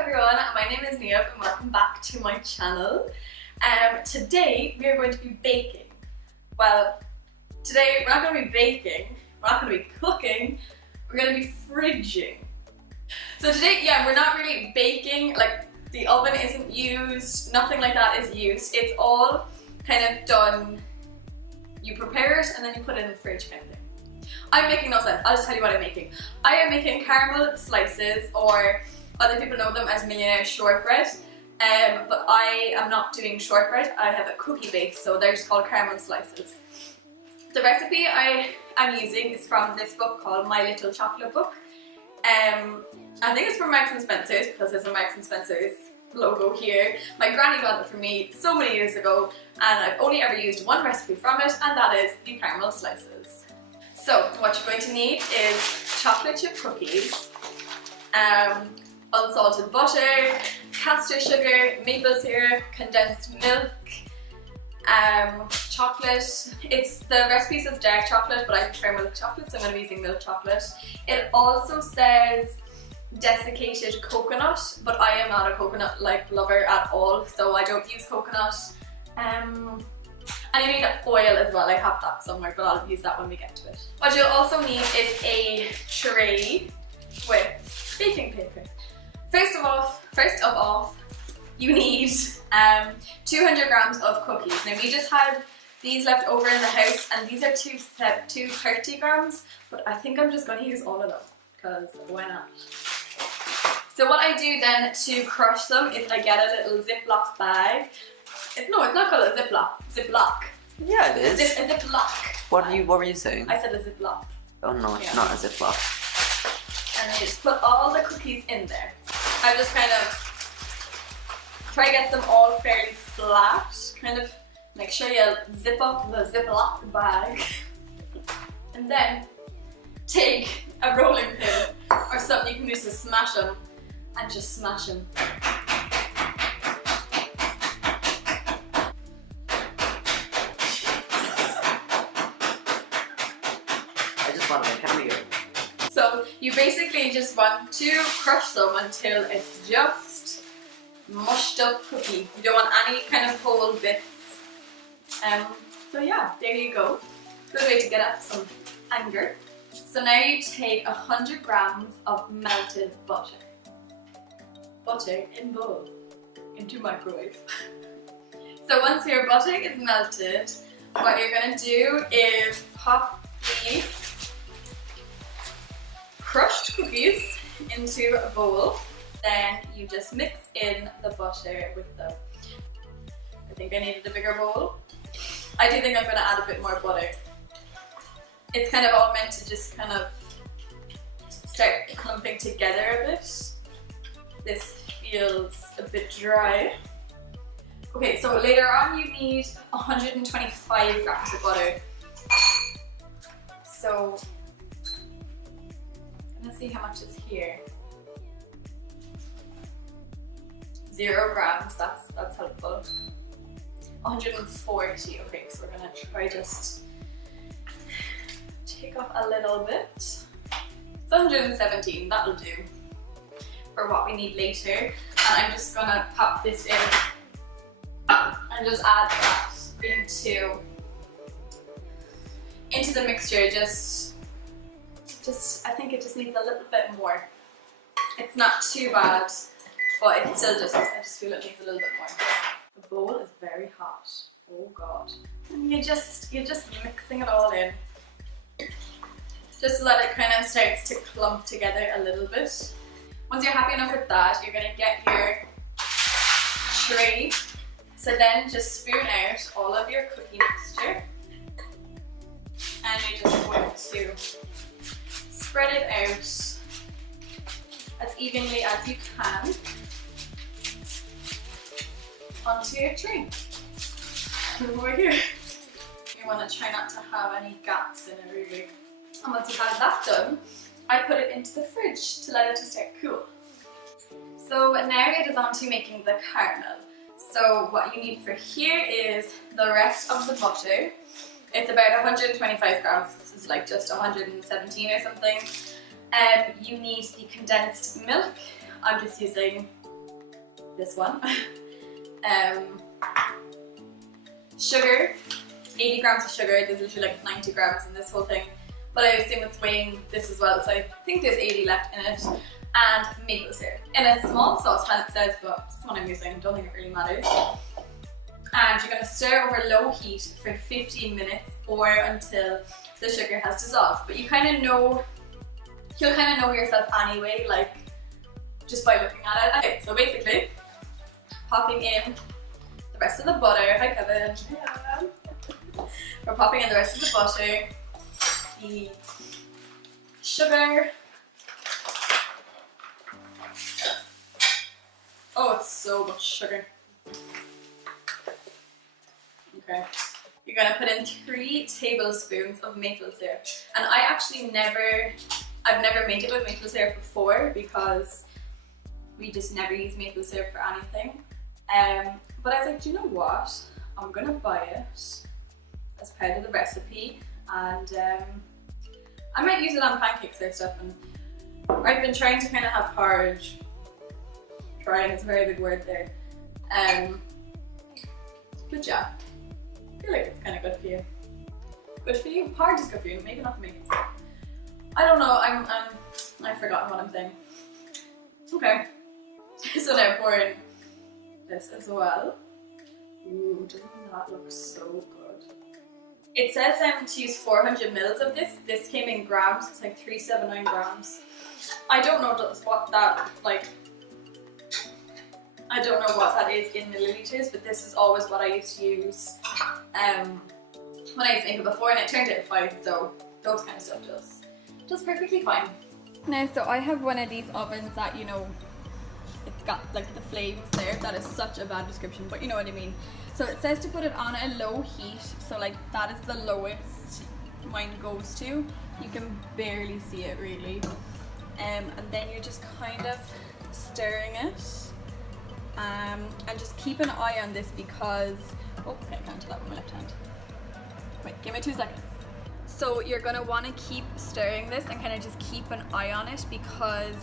everyone, my name is Niamh and welcome back to my channel. Today we are going to be baking. Well, today we're not going to be baking, we're not going to be cooking, we're going to be fridging. So today, we're not really baking, like the oven isn't used, nothing like that is used. It's all kind of done, you prepare it and then you put it in the fridge kind of thing. I'm making no sense, I'll just tell you what I'm making. I am making caramel slices, or other people know them as millionaire shortbread, but I am not doing shortbread, I have a cookie base, so they're just called caramel slices. The recipe I am using is from this book called My Little Chocolate Book. I think it's from Marks and Spencer's because there's a Marks and Spencer's logo here. My granny got it for me so many years ago and I've only ever used one recipe from it, and that is the caramel slices. So what you're going to need is chocolate chip cookies, unsalted butter, castor sugar, maple syrup, condensed milk, chocolate. The recipe says dark chocolate, but I prefer milk chocolate, so I'm going to be using milk chocolate. It also says desiccated coconut, but I am not a coconut lover at all, so I don't use coconut. And you need oil as well, I have that somewhere, but I'll use that when we get to it. What you'll also need is a tray with baking paper. First of all, you need 200 grams of cookies. Now we just had these left over in the house and these are 230 grams, but I think I'm just going to use all of them because why not? So what I do then to crush them is I get a little Ziploc bag. No, it's not called a Ziploc. Yeah, it is. A Ziploc. What were you saying? I said a Ziploc. Oh no, it's not a Ziploc. And then you just put all the cookies in there. I just kind of try to get them all fairly flat. Kind of make sure you zip up the Ziploc bag. And then take a rolling pin or something you can use to smash them and just smash them. So you basically just want to crush them until it's just mushed up cookie. You don't want any kind of whole bits. So yeah, there you go. Good way to get at some anger. So now you take 100 grams of melted butter. Butter in bowl into microwave. So once your butter is melted, what you're going to do is pop the crushed cookies into a bowl. Then you just mix in the butter with them. I think I needed a bigger bowl. I do think I'm going to add a bit more butter. It's kind of all meant to just kind of start clumping together a bit. This feels a bit dry. Okay, so later on you need 125 grams of butter. So let's see how much is here. 0 grams, that's helpful. 140, okay, so we're gonna try just take off a little bit. It's 117, that'll do for what we need later. And I'm just gonna pop this in and just add that into the mixture. Just I think it just needs a little bit more. It's not too bad, but it's still I just feel it needs a little bit more. The bowl is very hot. Oh god. And you're just mixing it all in. Just let it kind of starts to clump together a little bit. Once you're happy enough with that, you're gonna get your tray. So then just spoon out all of your cookie mixture. And you're just going to spread it out as evenly as you can onto your tray. Move over here. You want to try not to have any gaps in it really. And once you have that done, I put it into the fridge to let it start cool. So now it is on to making the caramel. So what you need for here is the rest of the butter. It's about 125 grams, this is like just 117 or something. You need the condensed milk. I'm just using this one. Sugar, 80 grams of sugar. There's literally like 90 grams in this whole thing, but I assume it's weighing this as well, so I think there's 80 left in it. And maple syrup in a small saucepan, it says, but this is what I'm using. I don't think it really matters. And you're going to stir over low heat for 15 minutes or until the sugar has dissolved. But you kind of know, you'll kind of know yourself anyway, like just by looking at it. Okay, so basically, popping in the rest of the butter. Hi Kevin. Yeah. We're popping in the rest of the butter, the sugar. Oh, it's so much sugar. Okay. You're gonna put in 3 tablespoons of maple syrup. And I've never made it with maple syrup before because we just never use maple syrup for anything. But I was like, do you know what? I'm gonna buy it as part of the recipe, and I might use it on pancakes or stuff. And I've been trying to kind of have porridge. Trying is a very big word there. Good job. I feel like it's kind of good for you. Good for you? Porridge is good for you, maybe not for me. I don't know, I've forgotten what I'm saying. Okay. So now pour in this as well. Ooh, doesn't that look so good? It says to use 400 mils of this. This came in grams, it's like 379 grams. I don't know what that, like, I don't know what that is in milliliters, but this is always what I used to use when I used to make it before, and it turned out fine, so those kind of stuff does perfectly fine. Now, so I have one of these ovens that, you know, it's got like the flames there. That is such a bad description, but you know what I mean. So it says to put it on a low heat, so like that is the lowest mine goes to. You can barely see it really. And then you're just kind of stirring it. And just keep an eye on this because, oh, okay, I can't do that with my left hand. Wait, give me 2 seconds. So you're gonna wanna keep stirring this and kind of just keep an eye on it because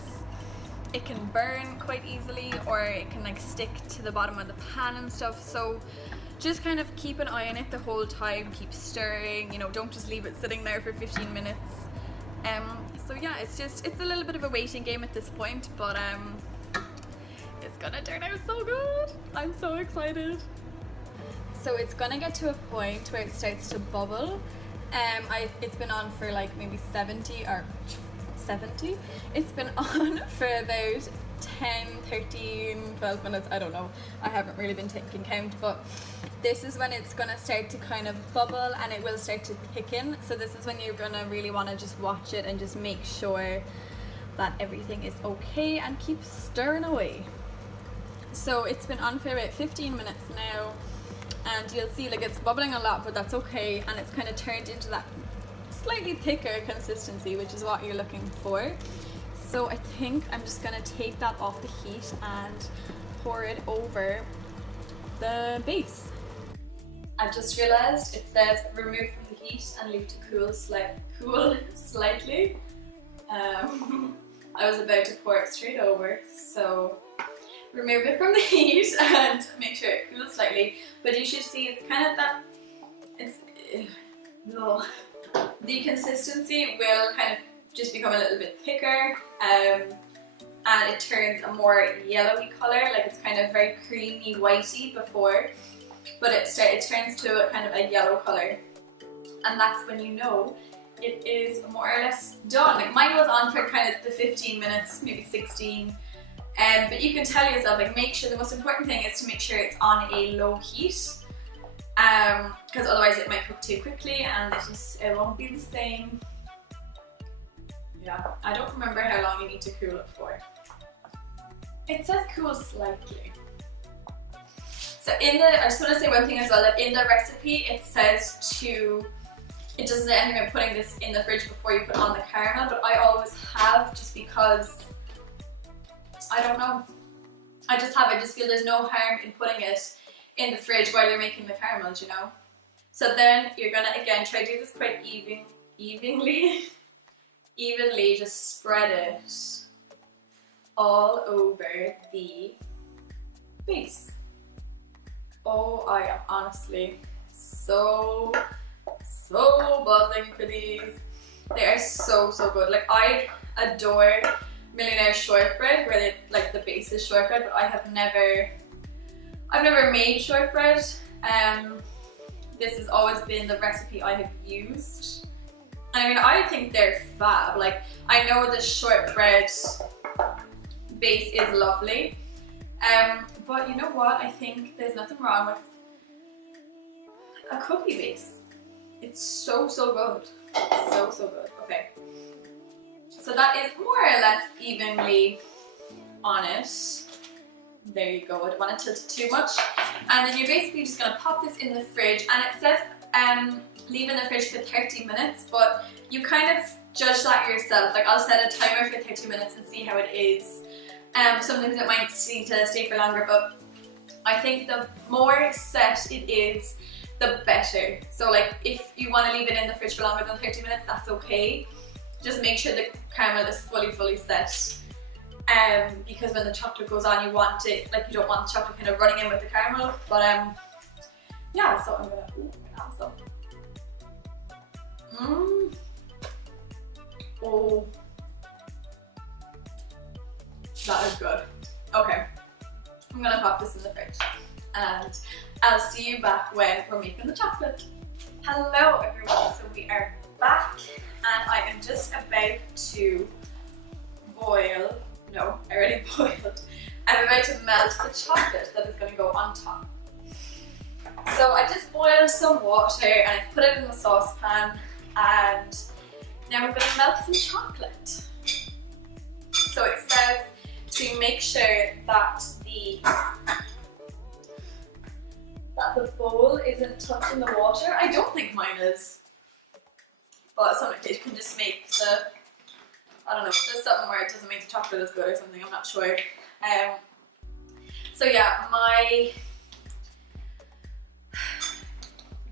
it can burn quite easily, or it can like stick to the bottom of the pan and stuff. So just kind of keep an eye on it the whole time, keep stirring, you know, don't just leave it sitting there for 15 minutes. So yeah, it's a little bit of a waiting game at this point, but it's gonna turn out so good. I'm so excited. So it's gonna get to a point where it starts to bubble. It's been on for like maybe 70. It's been on for about 10, 13, 12 minutes, I don't know. I haven't really been taking count, but this is when it's gonna start to kind of bubble and it will start to thicken. So this is when you're gonna really wanna just watch it and just make sure that everything is okay and keep stirring away. So it's been on for about 15 minutes now, and you'll see like it's bubbling a lot, but that's okay, and it's kind of turned into that slightly thicker consistency, which is what you're looking for. So I think I'm just gonna take that off the heat and pour it over the base. I just realized it says remove from the heat and leave to cool slightly. I was about to pour it straight over, so remove it from the heat and make sure it cools slightly. But you should see it's kind of that, the consistency will kind of just become a little bit thicker, and it turns a more yellowy colour, like it's kind of very creamy whitey before, but it turns to a kind of a yellow colour, and that's when you know it is more or less done. Like mine was on for kind of the 15 minutes, maybe 16. But you can tell yourself, like, make sure, the most important thing is to make sure it's on a low heat, because otherwise it might cook too quickly and it won't be the same. Yeah, I don't remember how long you need to cool it for. It says cool slightly. So I just want to say one thing as well, that in the recipe it says it doesn't say anything about putting this in the fridge before you put on the caramel, but I always have, just because I don't know. I just feel there's no harm in putting it in the fridge while you're making the caramels, you know. So then you're gonna again try to do this quite evenly, just spread it all over the base. Oh, I am honestly so buzzing for these. They are so good. Like, I adore Millionaire shortbread where they, like, the base is shortbread, but I've never made shortbread. This has always been the recipe I have used. I mean, I think they're fab. Like, I know the shortbread base is lovely, but you know what? I think there's nothing wrong with a cookie base. It's so good. So good. Okay. So that is more or less evenly on it. There you go. I don't want to tilt it too much. And then you're basically just going to pop this in the fridge, and it says leave in the fridge for 30 minutes, but you kind of judge that yourself. Like, I'll set a timer for 30 minutes and see how it is. Sometimes it might need to stay for longer, but I think the more set it is, the better. So, like, if you want to leave it in the fridge for longer than 30 minutes, that's okay. Just make sure the caramel is fully set. Because when the chocolate goes on, you want it, like, you don't want the chocolate kind of running in with the caramel. But yeah, so I'm gonna have some. Oh, that is good. Okay, I'm gonna pop this in the fridge, and I'll see you back when we're making the chocolate. Hello everyone, so we are back, and I am just about to boil. No, I already boiled. I'm about to melt the chocolate that is going to go on top. So I just boiled some water and I put it in the saucepan, and now we're going to melt some chocolate. So it says to make sure that the bowl isn't touching the water. I don't think mine is, but it can just make the, I don't know, there's something where it doesn't make the chocolate as good or something, I'm not sure. So yeah,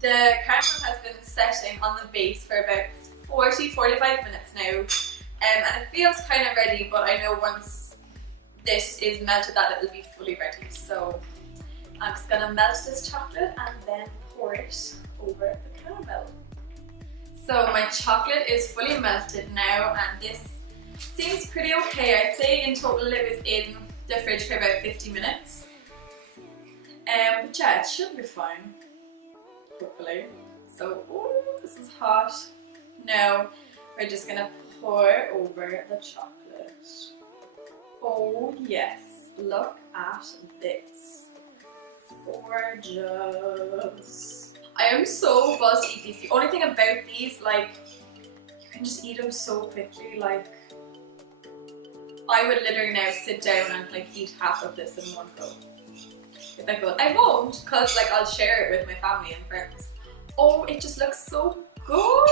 the caramel has been setting on the base for about 40-45 minutes now, and it feels kind of ready, but I know once this is melted that it will be fully ready. So I'm just gonna melt this chocolate and then pour it over the caramel. So my chocolate is fully melted now, and this seems pretty okay. I'd say in total it was in the fridge for about 50 minutes. But yeah, it should be fine, hopefully. So, oh, this is hot. Now we're just gonna pour over the chocolate. Oh yes, look at this. Gorgeous. I am so buzzed to eat these. The only thing about these, like, you can just eat them so quickly. Like, I would literally now sit down and like eat half of this in one go. If I could. I won't, because like I'll share it with my family and friends. Oh, it just looks so good.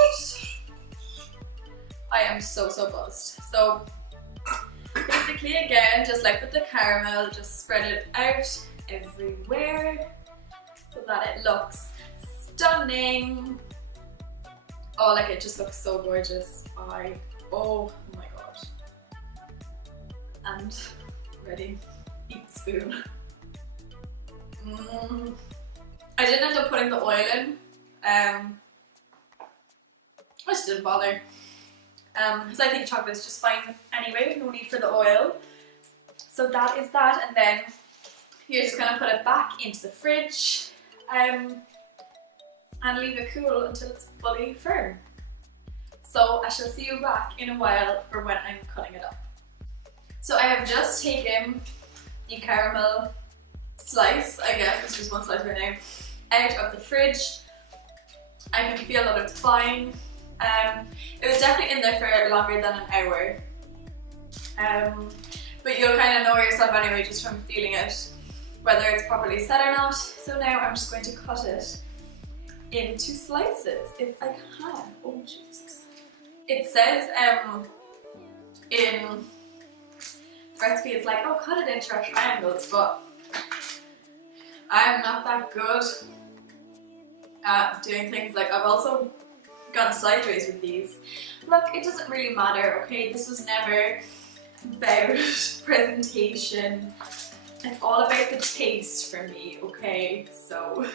I am so buzzed. So basically, again, just like with the caramel, just spread it out everywhere so that it looks stunning. Oh, like, it just looks so gorgeous. Oh my god. And ready. Eat the spoon. I didn't end up putting the oil in. I just didn't bother. Because I think chocolate is just fine anyway, no need for the oil. So that is that, and then you're just gonna put it back into the fridge and leave it cool until it's fully firm. So I shall see you back in a while for when I'm cutting it up. So I have just taken the caramel slice, I guess it's just one slice right now, out of the fridge. I can feel that it's fine. It was definitely in there for longer than an hour. But you'll kind of know yourself anyway just from feeling it, whether it's properly set or not. So now I'm just going to cut it into slices, if I can. Oh Jesus. It says in the recipe, it's like, oh, cut it into triangles, but I'm not that good at doing things. Like, I've also gone sideways with these. Look, it doesn't really matter, okay? This was never about presentation It's all about the taste for me, okay? So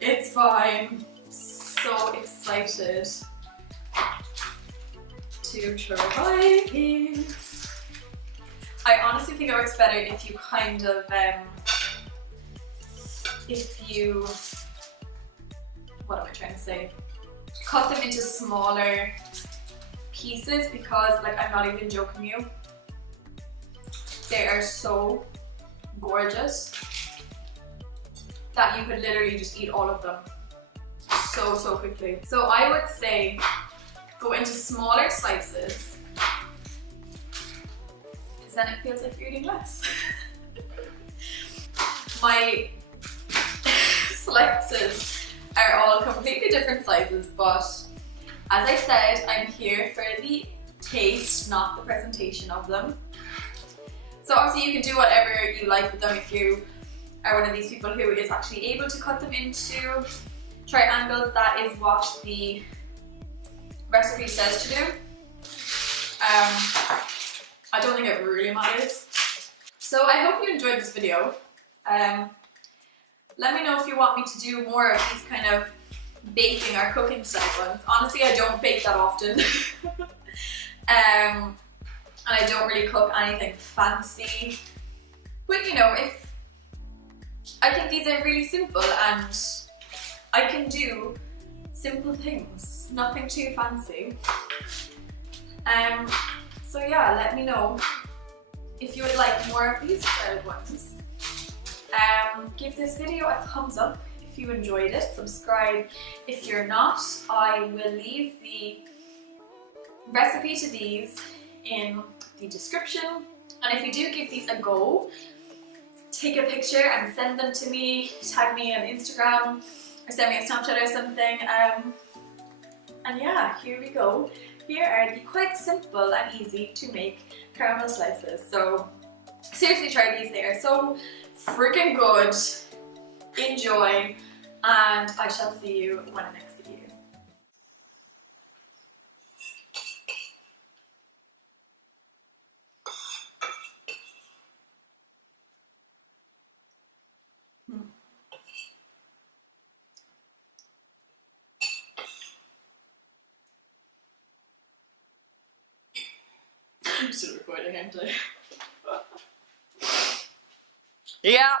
it's fine. So excited to try these. I honestly think it works better if you kind of, what am I trying to say? Cut them into smaller pieces, because like, I'm not even joking you, they are so gorgeous that you could literally just eat all of them so quickly. So I would say go into smaller slices, because then it feels like you're eating less. My slices are all completely different sizes, but as I said, I'm here for the taste, not the presentation of them. So obviously you can do whatever you like with them if you are one of these people who is actually able to cut them into triangles. That is what the recipe says to do. I don't think it really matters. So I hope you enjoyed this video. Let me know if you want me to do more of these kind of baking or cooking style ones. Honestly, I don't bake that often. And I don't really cook anything fancy. But you know, if I think these are really simple and I can do simple things, nothing too fancy. So yeah, let me know if you would like more of these style ones. Give this video a thumbs up if you enjoyed it, subscribe if you're not. I will leave the recipe to these in the description, and if you do give these a go, take a picture and send them to me, tag me on Instagram or send me a Snapchat or something, and yeah, here we go. Here are the quite simple and easy to make caramel slices. So seriously try these, they are so freaking good. Enjoy, and I shall see you when I next see you. I'm still recording, aren't I? Yeah.